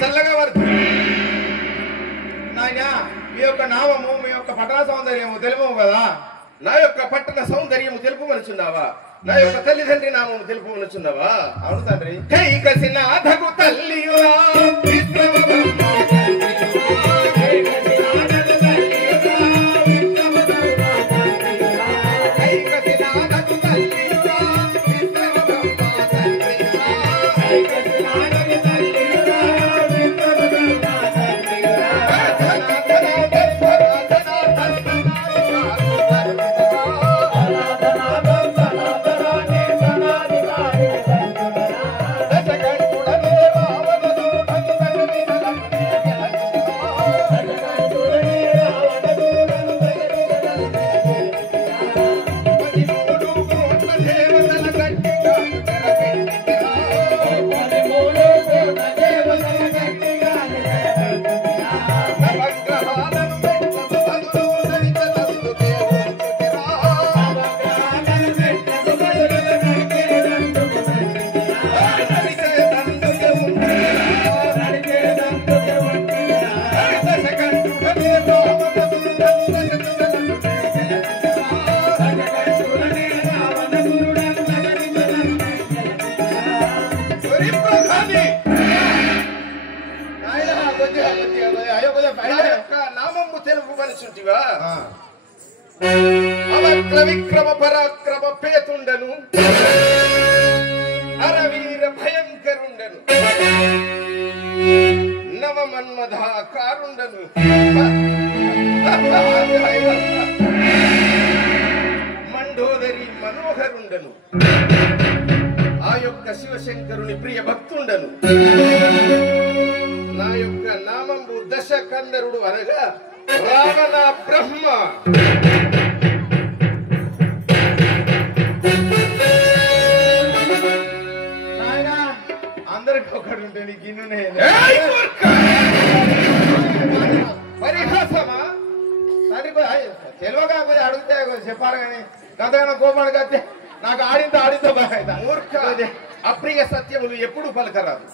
చల్లగా వర్ధ నాయన మీ యొక్క నామము మీ యొక్క పట్టణ సౌందర్యము తెలుపము కదా. నా యొక్క పట్టణ సౌందర్యము తెలుపమనుచున్నావా? నా యొక్క తల్లిదండ్రి నామము తెలుపమనుచున్నావా? అవును తండ్రి. కైకసినాథకు తల్లియురా నామము తెలుపమనుచుంటివా? అవక్ర విక్రమ పరాక్రమ పేతుండను, అరవీర భయంకరుండను, నవమన్మధాకారుండను, మండోదరి మనోహరుండను, ఆ యొక్క శివశంకరుని ప్రియ భక్తుండను. నా యొక్క నామంబు దశకందరుడు అనగా రావణ బ్రహ్మ. నాయనా అందరికి ఒకటి ఉంటే నీకు ఇన్నునే పరిహాసమా? తెలివగా పోయి అడిగితే చెప్పాలి కానీ గతగా కోపాడు కత్తే నాకు ఆడింతో బాగా మూర్ఖ అప్రియ సత్యములు ఎప్పుడు పలకరాదు.